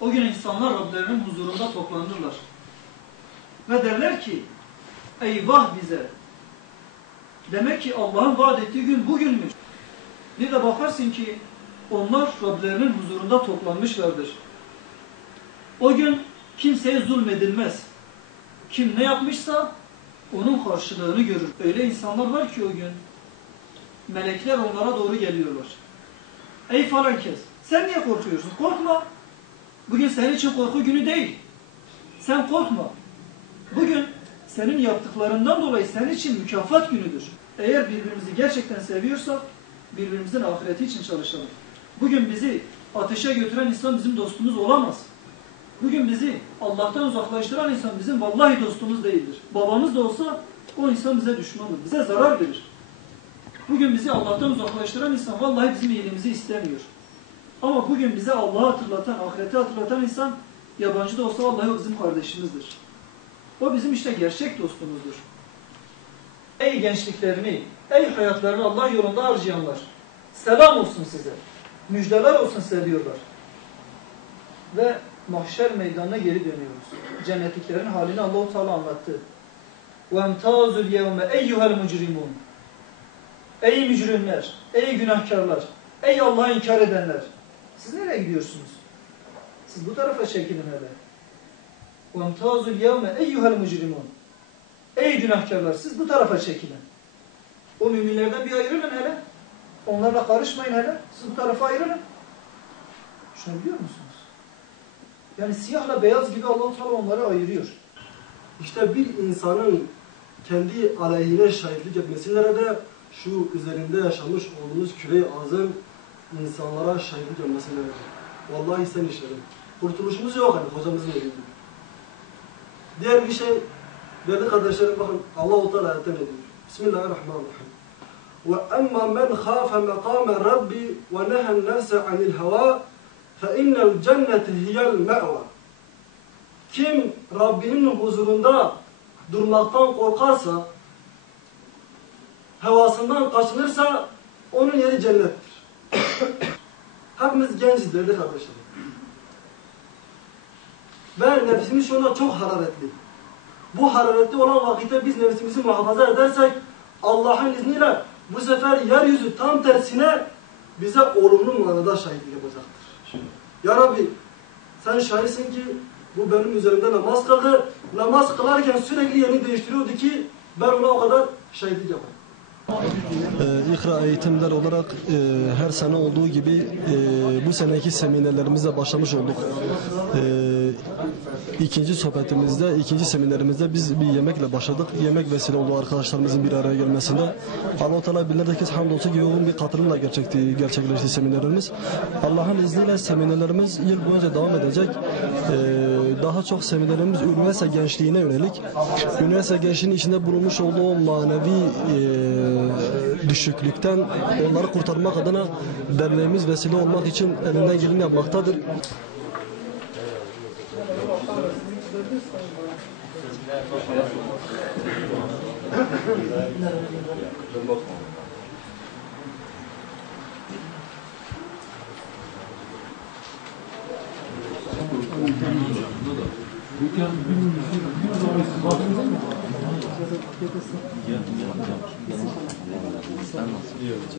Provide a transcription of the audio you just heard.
O gün insanlar Rablerinin huzurunda toplanırlar. Ve derler ki, eyvah bize! Demek ki Allah'ın vaat ettiği gün bugünmüş. Bir de bakarsın ki onlar Rablerinin huzurunda toplanmışlardır. O gün kimseye zulmedilmez. Kim ne yapmışsa onun karşılığını görür. Öyle insanlar var ki o gün melekler onlara doğru geliyorlar. Ey falan kes! Sen niye korkuyorsun? Korkma! Bugün senin için korku günü değil. Sen korkma. Bugün senin yaptıklarından dolayı senin için mükafat günüdür. Eğer birbirimizi gerçekten seviyorsak birbirimizin ahireti için çalışalım. Bugün bizi ateşe götüren insan bizim dostumuz olamaz. Bugün bizi Allah'tan uzaklaştıran insan bizim vallahi dostumuz değildir. Babamız da olsa o insan bize düşmandır. Bize zarar verir. Bugün bizi Allah'tan uzaklaştıran insan vallahi bizim iyiliğimizi istemiyor. Ama bugün bize Allah'ı hatırlatan, ahireti hatırlatan insan yabancı da olsa vallahi o bizim kardeşimizdir. O bizim işte gerçek dostumuzdur. Ey gençliklerini, ey hayatlarını Allah yolunda harcayanlar, selam olsun size. Müjdeler olsun size diyorlar. Ve mahşer meydanına geri dönüyoruz. Cennetliklerin halini Allah-u Teala anlattı. وَاَمْتَازُ الْيَوْمَ اَيُّهَا الْمُجْرِمُونَ Ey mücrimler, ey günahkarlar, ey Allah'ı inkar edenler. Siz nereye gidiyorsunuz? Siz bu tarafa çekilin hele. وَاَمْتَازُ الْيَوْمَ اَيُّهَا الْمُجْرِمُونَ Ey günahkarlar, siz bu tarafa çekilin. O müminlerden bir ayrılın hele. Onlarla karışmayın hele. Siz bu tarafa ayrılın. Şunu biliyor musunuz? Yani siyahla beyaz gibi Allah-u Teala onları ayırıyor. İşte bir insanın kendi aleyhine şahitlik etmesi nerede? Şu üzerinde yaşamış olduğumuz küre-i azam insanlara şahitlik etmesi nerede? Vallahi sen işlerim. Kurtuluşumuz yok hani hocamızın dediği gibi. Diğer bir şey, değerli kardeşlerim bakın Allah-u Teala ayette ne diyor? Bismillahirrahmanirrahim. وَأَمَّا مَنْ خَافَ مَقَامَ رَبِّ وَنَهَى النَّفْسَ عَنِ الْهَوَى فَاِنَّ الْجَنَّةِ هِيَ الْمَأْوَى Kim Rabbinin huzurunda durmaktan korkarsa, hevasından kaçınırsa onun yeri cennettir. Hepimiz genciz değerli kardeşlerim. Ve nefsimiz şu anda çok hararetli. Bu hararetli olan vakitte biz nefsimizi muhafaza edersek Allah'ın izniyle bu sefer yeryüzü tam tersine bize olumlu manada şahitlik yapacaktır. Ya Rabbi sen şahitsin ki bu benim üzerimde namaz kıldı. Namaz kılarken sürekli yerini değiştiriyordu ki ben ona o kadar şahitlik yapayım. İkra eğitimler olarak her sene olduğu gibi bu seneki seminerlerimize başlamış olduk. İkinci sohbetimizde, ikinci seminerimizde biz bir yemekle başladık. Yemek vesile oldu arkadaşlarımızın bir araya gelmesinde. Allah-u Teala bildirdeki hamdolsun ki yoğun bir katılımla gerçekleşti seminerlerimiz. Allah'ın izniyle seminerlerimiz yıl boyunca devam edecek. Daha çok seminerlerimiz üniversite gençliğine yönelik. Üniversite gençliğinin içinde bulunmuş olduğu o manevi düşüklükten onları kurtarmak adına derneğimiz vesile olmak için elinden geleni yapmaktadır.